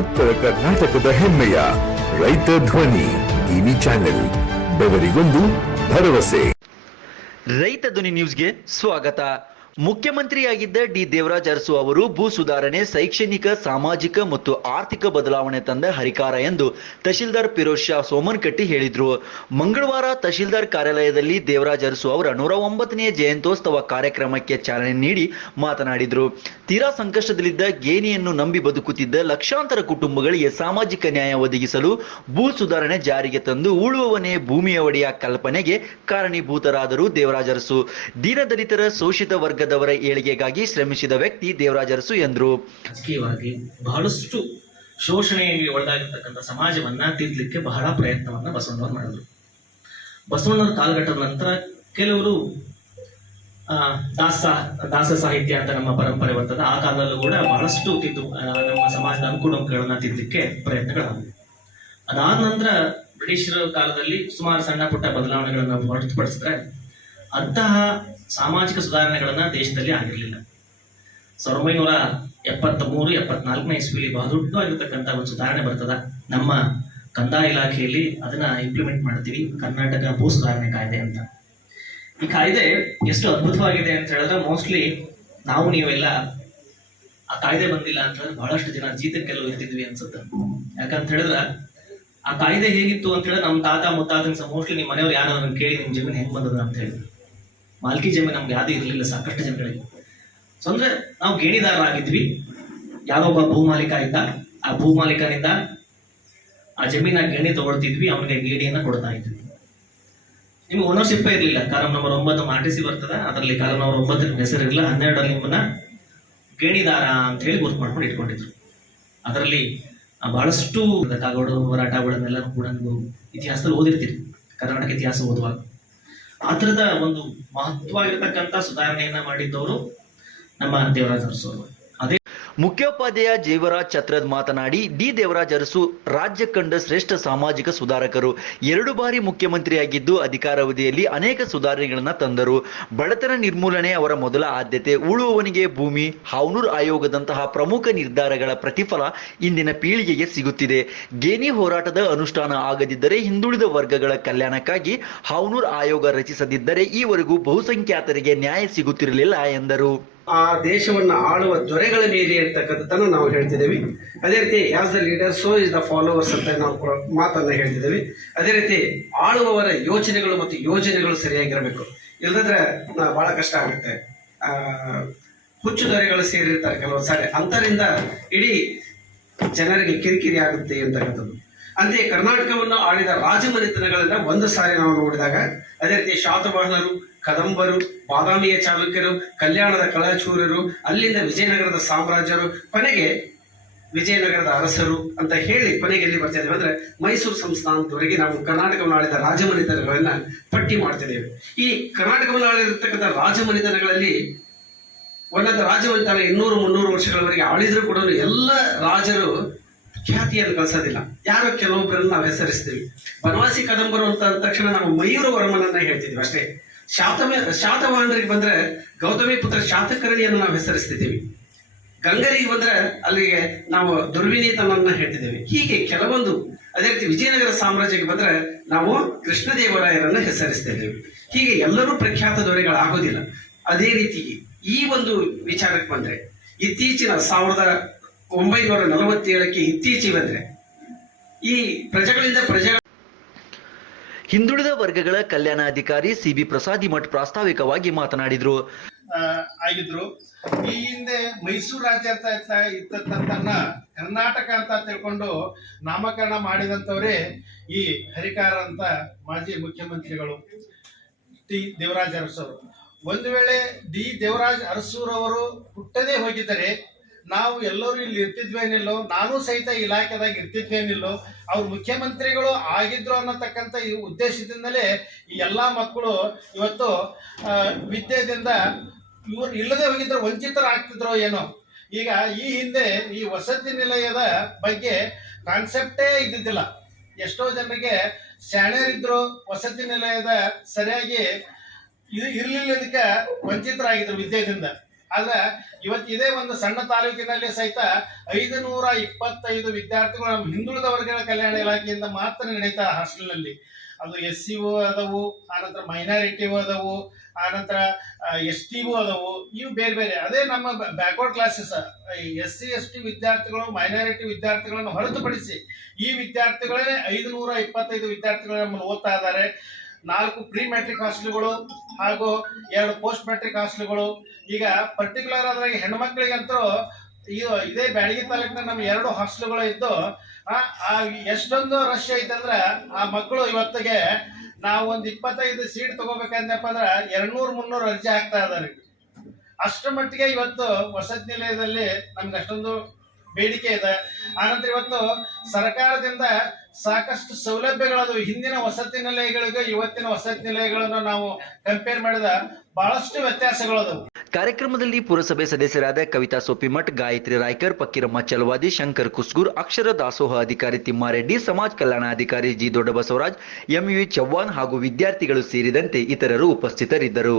ಉತ್ತರ ಕರ್ನಾಟಕದ ಹೆಮ್ಮೆಯ ರೈತ ಧ್ವನಿ ಟಿವಿ ಚಾನೆಲ್, ಬೆವರಿಗೊಂದು ಭರವಸೆ. ರೈತ ಧ್ವನಿ ನ್ಯೂಸ್ಗೆ ಸ್ವಾಗತ. ಮುಖ್ಯಮಂತ್ರಿಯಾಗಿದ್ದ ಡಿ ದೇವರಾಜ ಅರಸು ಅವರು ಭೂ ಸುಧಾರಣೆ, ಶೈಕ್ಷಣಿಕ, ಸಾಮಾಜಿಕ ಮತ್ತು ಆರ್ಥಿಕ ಬದಲಾವಣೆ ತಂದ ಹರಿಕಾರ ಎಂದು ತಹಶೀಲ್ದಾರ್ ಫಿರೋಜ್ ಶಾ ಸೋಮನಕಟ್ಟಿ ಹೇಳಿದರು. ಮಂಗಳವಾರ ತಹಶೀಲ್ದಾರ್ ಕಾರ್ಯಾಲಯದಲ್ಲಿ ದೇವರಾಜ ಅರಸು ಅವರ 109ನೇ ಜಯಂತ್ಯೋತ್ಸವ ಕಾರ್ಯಕ್ರಮಕ್ಕೆ ಚಾಲನೆ ನೀಡಿ ಮಾತನಾಡಿದರು. ತೀರಾ ಸಂಕಷ್ಟದಲ್ಲಿದ್ದ ಗೇಣಿಯನ್ನು ನಂಬಿ ಬದುಕುತ್ತಿದ್ದ ಲಕ್ಷಾಂತರ ಕುಟುಂಬಗಳಿಗೆ ಸಾಮಾಜಿಕ ನ್ಯಾಯ ಒದಗಿಸಲು ಭೂ ಸುಧಾರಣೆ ಜಾರಿಗೆ ತಂದು ಉಳುವವನೇ ಭೂಮಿಯ ಒಡೆಯ ಕಲ್ಪನೆಗೆ ಕಾರಣೀಭೂತರಾದರು ದೇವರಾಜ ಅರಸು. ದೀನದಲಿತರ, ಶೋಷಿತ ವರ್ಗದವರ ಏಳಿಗೆಗಾಗಿ ಶ್ರಮಿಸಿದ ವ್ಯಕ್ತಿ ದೇವರಾಜ ಅರಸು ಎಂದರು. ರಾಜಕೀಯವಾಗಿ ಬಹಳಷ್ಟು ಶೋಷಣೆಗೆ ಒಳಗಾಗಿರ್ತಕ್ಕಂಥ ಸಮಾಜವನ್ನ ತಿದ್ದಲಿಕ್ಕೆ ಬಹಳ ಪ್ರಯತ್ನವನ್ನ ಬಸವಣ್ಣವರು ಮಾಡಿದ್ರು. ಬಸವಣ್ಣವರ ಕಾಲಘಟ್ಟದ ನಂತರ ಕೆಲವರು ದಾಸ ಸಾಹಿತ್ಯ ಅಂತ ನಮ್ಮ ಪರಂಪರೆ ಬರ್ತದೆ. ಆ ಕಾಲದಲ್ಲೂ ಕೂಡ ಬಹಳಷ್ಟು ನಮ್ಮ ಸಮಾಜದ ಅಂಕುಡೊಂಕುಗಳನ್ನ ತಿದ್ದಲಿಕ್ಕೆ ಪ್ರಯತ್ನಗಳಾಗಿವೆ. ಅದಾದ ನಂತರ ಬ್ರಿಟಿಷರ ಕಾಲದಲ್ಲಿ ಸುಮಾರು ಸಣ್ಣ ಪುಟ್ಟ ಬದಲಾವಣೆಗಳನ್ನ ಹೊರತುಪಡಿಸಿದ್ರೆ ಅಂತಹ ಸಾಮಾಜಿಕ ಸುಧಾರಣೆಗಳನ್ನ ದೇಶದಲ್ಲಿ ಆಗಿರಲಿಲ್ಲ. 1973-74ನೇ ಇಸ್ವಿಲಿ ಬಹಳ ದೊಡ್ಡವಾಗಿರ್ತಕ್ಕಂಥ ಒಂದು ಸುಧಾರಣೆ ಬರ್ತದ. ನಮ್ಮ ಕಂದಾಯ ಇಲಾಖೆಯಲ್ಲಿ ಅದನ್ನ ಇಂಪ್ಲಿಮೆಂಟ್ ಮಾಡ್ತೀವಿ, ಕರ್ನಾಟಕ ಭೂ ಸುಧಾರಣೆ ಕಾಯ್ದೆ ಅಂತ. ಈ ಕಾಯ್ದೆ ಎಷ್ಟು ಅದ್ಭುತವಾಗಿದೆ ಅಂತ ಹೇಳಿದ್ರೆ, ಮೋಸ್ಟ್ಲಿ ನೀವೆಲ್ಲ ಆ ಕಾಯ್ದೆ ಬಂದಿಲ್ಲ ಅಂತ ಹೇಳಿದ್ರೆ ಬಹಳಷ್ಟು ಜನ ಜೀತಕ್ಕೆಲ್ಲೂ ಇರ್ತಿದ್ವಿ ಅನ್ಸುತ್ತೆ. ಯಾಕಂತ ಹೇಳಿದ್ರೆ ಆ ಕಾಯ್ದೆ ಹೇಗಿತ್ತು ಅಂತ ಹೇಳಿದ್ರೆ, ನಮ್ಮ ತಾತ ಮುತ್ತಾತನ ಮೋಸ್ಟ್ಲಿ ನಿಮ್ಮ ಮನೆಯವ್ರು ಯಾರು ಕೇಳಿ ನಿಮ್ ಜಮೀನು ಹೆಂಗ್ ಬಂದದ ಅಂತ ಹೇಳಿ, ಮಾಲ್ಕಿ ಜಮೀನು ನಮ್ಗೆ ಯಾವ್ದು ಇರಲಿಲ್ಲ ಸಾಕಷ್ಟು ಜನಗಳಿಗೆ. ಸೊ ಅಂದ್ರೆ ನಾವು ಗೇಣಿದಾರರಾಗಿದ್ವಿ. ಯಾರೊಬ್ಬ ಭೂಮಾಲೀಕ ಇದ್ದ, ಆ ಭೂಮಾಲೀಕನಿಂದ ಆ ಜಮೀನ ಗೇಣಿ ತಗೊಳ್ತಿದ್ವಿ, ಅವನಿಗೆ ಗೇಣಿಯನ್ನ ಕೊಡ್ತಾ ಇದ್ವಿ. ನಿಮ್ಗೆ ಓನರ್ಶಿಪ್ ಇರಲಿಲ್ಲ. ಕಾಲಂ ನಂಬರ್ 9 RTC ಬರ್ತದ, ಅದರಲ್ಲಿ ಕಾಲಂ ನಂಬರ್ 9 ಹೆಸರಿರಲಿಲ್ಲ. 12ರಲ್ಲಿ ನಿಮ್ಮನ್ನ ಗೇಣಿದಾರ ಅಂತ ಹೇಳಿ ಗುರುತು ಮಾಡ್ಕೊಂಡು ಇಟ್ಕೊಂಡಿದ್ರು. ಅದರಲ್ಲಿ ಬಹಳಷ್ಟು ಕಾಗೋಡು ಹೋರಾಟಗಳನ್ನೆಲ್ಲ ಕೂಡ ನೀವು ಇತಿಹಾಸದಲ್ಲಿ ಓದಿರ್ತೀರಿ, ಕರ್ನಾಟಕ ಇತಿಹಾಸ ಓದುವಾಗ. ಆ ಥರದ ಒಂದು ಮಹತ್ವವಾಗಿರ್ತಕ್ಕಂಥ ಸುಧಾರಣೆಯನ್ನ ಮಾಡಿದ್ದವರು ನಮ್ಮ ದೇವರಾಜ ಅರಸು ಅವರು. ಅದೇ ಮುಖ್ಯೋಪಾಧ್ಯಾಯ ಜೀವರಾಜ್ ಛತ್ರದ್ ಮಾತನಾಡಿ, ಡಿ ದೇವರಾಜ ಅರಸು ರಾಜ್ಯ ಕಂಡ ಶ್ರೇಷ್ಠ ಸಾಮಾಜಿಕ ಸುಧಾರಕರು. 2 ಬಾರಿ ಮುಖ್ಯಮಂತ್ರಿಯಾಗಿದ್ದು ಅಧಿಕಾರಾವಧಿಯಲ್ಲಿ ಅನೇಕ ಸುಧಾರಣೆಗಳನ್ನು ತಂದರು. ಬಡತನ ನಿರ್ಮೂಲನೆ ಅವರ ಮೊದಲ ಆದ್ಯತೆ. ಉಳುವವನಿಗೆ ಭೂಮಿ, ಹಾವನೂರು ಆಯೋಗದಂತಹ ಪ್ರಮುಖ ನಿರ್ಧಾರಗಳ ಪ್ರತಿಫಲ ಇಂದಿನ ಪೀಳಿಗೆಗೆ ಸಿಗುತ್ತಿದೆ. ಗೇಣಿ ಹೋರಾಟದ ಅನುಷ್ಠಾನ ಆಗದಿದ್ದರೆ, ಹಿಂದುಳಿದ ವರ್ಗಗಳ ಕಲ್ಯಾಣಕ್ಕಾಗಿ ಹಾವನೂರು ಆಯೋಗ ರಚಿಸದಿದ್ದರೆ ಈವರೆಗೂ ಬಹುಸಂಖ್ಯಾತರಿಗೆ ನ್ಯಾಯ ಸಿಗುತ್ತಿರಲಿಲ್ಲ ಎಂದರು. ಆ ದೇಶವನ್ನು ಆಳುವ ದೊರೆಗಳ ಮೇಲೆ ಇರ್ತಕ್ಕಂಥದ್ದನ್ನು ನಾವು ಹೇಳ್ತಿದ್ದೇವೆ. ಅದೇ ರೀತಿ as the leader so is the followers ಅಂತ ನಾವು ಮಾತನ್ನ ಹೇಳ್ತಿದ್ದೇವೆ. ಅದೇ ರೀತಿ ಆಳುವವರ ಯೋಚನೆಗಳು ಮತ್ತು ಯೋಜನೆಗಳು ಸರಿಯಾಗಿರಬೇಕು. ಇಲ್ಲದ್ರೆ ಬಹಳ ಕಷ್ಟ ಆಗುತ್ತೆ. ಹುಚ್ಚು ದೊರೆಗಳು ಸೇರಿರ್ತಾರೆ ಕೆಲವು ಸಾರಿ, ಅಂತರಿಂದ ಇಡೀ ಜನರಿಗೆ ಕಿರಿಕಿರಿ ಆಗುತ್ತೆ ಅಂತಕ್ಕಂಥದ್ದು. ಅಂತೆಯೇ ಕರ್ನಾಟಕವನ್ನು ಆಳಿದ ರಾಜಮನೆತನಗಳನ್ನ ಒಂದು ಸಾರಿ ನಾವು ನೋಡಿದಾಗ, ಅದೇ ರೀತಿ ಶಾತವಾಹನರು, ಕದಂಬರು, ಬಾದಾಮಿಯ ಚಾಲುಕ್ಯರು, ಕಲ್ಯಾಣದ ಕಳಚೂರರು, ಅಲ್ಲಿಂದ ವಿಜಯನಗರದ ಸಾಮ್ರಾಜ್ಯರು, ಕೊನೆಗೆ ವಿಜಯನಗರದ ಅರಸರು ಅಂತ ಹೇಳಿ ಕೊನೆಗೆ ಎಲ್ಲಿ ಬರ್ತಾ ಇದ್ದೇವೆ ಅಂದ್ರೆ ಮೈಸೂರು ಸಂಸ್ಥಾನದವರೆಗೆ ನಾವು ಕರ್ನಾಟಕವನ್ನು ಆಳಿದ ರಾಜಮನೆತನಗಳನ್ನ ಪಟ್ಟಿ ಮಾಡ್ತಿದ್ದೇವೆ. ಈ ಕರ್ನಾಟಕವನ್ನು ಆಳಿರತಕ್ಕಂಥ ರಾಜಮನೆತನಗಳಲ್ಲಿ ಒಂದೊಂದು ರಾಜಮನೆತನ 200-300 ವರ್ಷಗಳವರೆಗೆ ಆಳಿದ್ರು ಕೂಡ ಎಲ್ಲ ರಾಜರು ಖ್ಯಾತಿಯನ್ನು ಕಳಿಸೋದಿಲ್ಲ. ಯಾರೋ ಕೆಲವೊಬ್ಬರನ್ನು ನಾವು ಹೆಸರಿಸ್ತೀವಿ. ಬನವಾಸಿ ಕದಂಬರು ಅಂತ ಅಂದ ತಕ್ಷಣ ನಾವು ಮಯೂರ ವರ್ಮನನ್ನ ಹೇಳ್ತಿದ್ವಿ ಅಷ್ಟೇ. ಶಾತವಾಹನರಿಗೆ ಬಂದ್ರೆ ಗೌತಮಿ ಪುತ್ರ ಶಾತಕರ್ಣಿಯನ್ನು ನಾವು ಹೆಸರಿಸ್ತಿದ್ದೀವಿ. ಗಂಗರಿಗೆ ಬಂದ್ರೆ ಅಲ್ಲಿಗೆ ನಾವು ದುರ್ವಿನೀತನನ್ನ ಹೇಳ್ತಿದ್ದೇವೆ. ಹೀಗೆ ಕೆಲವೊಂದು. ಅದೇ ರೀತಿ ವಿಜಯನಗರ ಸಾಮ್ರಾಜ್ಯಕ್ಕೆ ಬಂದ್ರೆ ನಾವು ಕೃಷ್ಣದೇವರಾಯರನ್ನ ಹೆಸರಿಸ್ತಿದ್ದೇವೆ. ಹೀಗೆ ಎಲ್ಲರೂ ಪ್ರಖ್ಯಾತ ದೊರೆಗಳಾಗೋದಿಲ್ಲ. ಅದೇ ರೀತಿ ಈ ಒಂದು ವಿಚಾರಕ್ಕೆ ಬಂದ್ರೆ, ಇತ್ತೀಚಿನ 1947ಕ್ಕೆ ಇತ್ತೀಚೆಗೆ ಬಂದ್ರೆ ಈ ಪ್ರಜೆಗಳಿಂದ ಹಿಂದುಳಿದ ವರ್ಗಗಳ ಕಲ್ಯಾಣಾಧಿಕಾರಿ CB ಪ್ರಸಾದಿ ಮಠ್ ಪ್ರಾಸ್ತಾವಿಕವಾಗಿ ಮಾತನಾಡಿದರು. ಆಗಿದ್ರು. ಈ ಹಿಂದೆ ಮೈಸೂರು ರಾಜ್ಯ ಅಂತ ಇರ್ತಕ್ಕಂಥನ್ನ ಕರ್ನಾಟಕ ಅಂತ ತಿಳ್ಕೊಂಡು ನಾಮಕರಣ ಮಾಡಿದಂಥವರೇ ಈ ಹರಿಕಾರ ಅಂತ ಮಾಜಿ ಮುಖ್ಯಮಂತ್ರಿಗಳು ಡಿ ದೇವರಾಜ ಅರಸರು. ಒಂದು ವೇಳೆ ಡಿ ದೇವರಾಜ ಅರಸೂರವರು ಹುಟ್ಟದೇ ಹೋಗಿದ್ದರೆ ನಾವು ಎಲ್ಲರೂ ಇಲ್ಲಿ ಇರ್ತಿದ್ವೇನಿಲ್ಲೋ, ನಾನು ಸಹಿತ ಇಲಾಖೆದಾಗ ಇರ್ತಿದ್ವೇನಿಲ್ಲೋ, ಅವ್ರು ಮುಖ್ಯಮಂತ್ರಿಗಳು ಆಗಿದ್ರು ಅನ್ನತಕ್ಕಂಥ ಈ ಉದ್ದೇಶದಿಂದಲೇ ಈ ಎಲ್ಲ ಮಕ್ಕಳು ಇವತ್ತು ವಿದ್ಯೆಯಿಂದ ಇವ್ರು ಇಲ್ಲದೆ ಹೋಗಿದ್ರೆ ವಂಚಿತರಾಗ್ತಿದ್ರೋ ಏನೋ. ಈಗ ಈ ಹಿಂದೆ ಈ ವಸತಿ ನಿಲಯದ ಬಗ್ಗೆ ಕಾನ್ಸೆಪ್ಟೇ ಇದ್ದಿದ್ದಿಲ್ಲ. ಎಷ್ಟೋ ಜನರಿಗೆ ಶಾಣೆರಿದ್ರು, ವಸತಿ ನಿಲಯದ ಸರಿಯಾಗಿ ಇರಲಿಲ್ಲದಕ್ಕೆ ವಂಚಿತರಾಗಿದ್ರು ವಿದ್ಯೆಯಿಂದ. ಆದ್ರೆ ಇವತ್ತು ಇದೇ ಒಂದು ಸಣ್ಣ ತಾಲೂಕಿನಲ್ಲಿ ಸಹಿತ 525 ವಿದ್ಯಾರ್ಥಿಗಳು ನಮ್ಮ ಹಿಂದುಳಿದ ವರ್ಗಗಳ ಕಲ್ಯಾಣ ಇಲಾಖೆಯಿಂದ ಮಾತ್ರ ನಡೀತಾ ಹಾಸ್ಟೆಲ್ನಲ್ಲಿ. ಅದು SC ಅದಾವು, ಆನಂತರ ಮೈನಾರಿಟಿ ಅದಾವು, ಆನಂತರ ST ಅದಾವು, ಇವು ಬೇರೆ ಬೇರೆ. ಅದೇ ನಮ್ಮ ಬ್ಯಾಕ್ವರ್ಡ್ ಕ್ಲಾಸಸ್ SC ST ವಿದ್ಯಾರ್ಥಿಗಳು, ಮೈನಾರಿಟಿ ವಿದ್ಯಾರ್ಥಿಗಳನ್ನು ಹೊರತುಪಡಿಸಿ ಈ ವಿದ್ಯಾರ್ಥಿಗಳೇ 525 ವಿದ್ಯಾರ್ಥಿಗಳು ನಮ್ಮನ್ನು ಓದ್ತಾ ಇದ್ದಾರೆ. 4 ಪ್ರೀ ಮ್ಯಾಟ್ರಿಕ್ ಹಾಸ್ಟೆಲ್ಗಳು ಹಾಗೂ 2 ಪೋಸ್ಟ್ ಮ್ಯಾಟ್ರಿಕ್ ಹಾಸ್ಟೆಲ್ಗಳು. ಈಗ ಪರ್ಟಿಕ್ಯುಲರ್ ಆದ್ರಾಗ ಹೆಣ್ಮಕ್ಳಿಗಂತೂ ಇದೇ ಬ್ಯಾಡಗಿ ತಾಲೂಕಿನ ನಮ್ಮ 2 ಹಾಸ್ಟೆಲ್ಗಳು ಇದ್ದು ಎಷ್ಟೊಂದು ರಶ್ ಐತಂದ್ರ ಆ ಮಕ್ಕಳು ಇವತ್ತಿಗೆ ನಾವು ಒಂದು 25 ಸೀಟ್ ತಗೋಬೇಕಂದಪ್ಪ ಅಂದ್ರ 200-300 ಅರ್ಜಿ ಹಾಕ್ತಾ ಇದಾರೆ. ಅಷ್ಟರ ಮಟ್ಟಿಗೆ ಇವತ್ತು ವಸತಿ ನಿಲಯದಲ್ಲಿ ನಮ್ಗೆ ಅಷ್ಟೊಂದು ಬೇಡಿಕೆ ಇದೆ. ಆನಂತರ ಇವತ್ತು ಸರ್ಕಾರದಿಂದ ಸಾಕಷ್ಟು ಸೌಲಭ್ಯಗಳದು. ಹಿಂದಿನ ವಸತಿ ನಿಲಯಗಳಿಗೂ ಇವತ್ತಿನ ವಸತಿ ನಿಲಯಗಳನ್ನು ನಾವು ಕಂಪೇರ್ ಮಾಡಿದ ಬಹಳಷ್ಟು ವ್ಯತ್ಯಾಸಗಳದವು. ಕಾರ್ಯಕ್ರಮದಲ್ಲಿ ಪುರಸಭೆ ಸದಸ್ಯರಾದ ಕವಿತಾ ಸೋಪಿಮಠ್, ಗಾಯತ್ರಿ ರಾಯ್ಕರ್, ಪಕ್ಕೀರಮ್ಮ ಚಲವಾದಿ, ಶಂಕರ್ ಕುಸ್ಗೂರ್, ಅಕ್ಷರ ದಾಸೋಹ ಅಧಿಕಾರಿ ತಿಮ್ಮಾರೆಡ್ಡಿ, ಸಮಾಜ ಕಲ್ಯಾಣಾಧಿಕಾರಿ ಜಿ ದೊಡ್ಡಬಸವರಾಜ್, MV ಚವ್ಹಾಣ್ ಹಾಗೂ ವಿದ್ಯಾರ್ಥಿಗಳು ಸೇರಿದಂತೆ ಇತರರು ಉಪಸ್ಥಿತರಿದ್ದರು.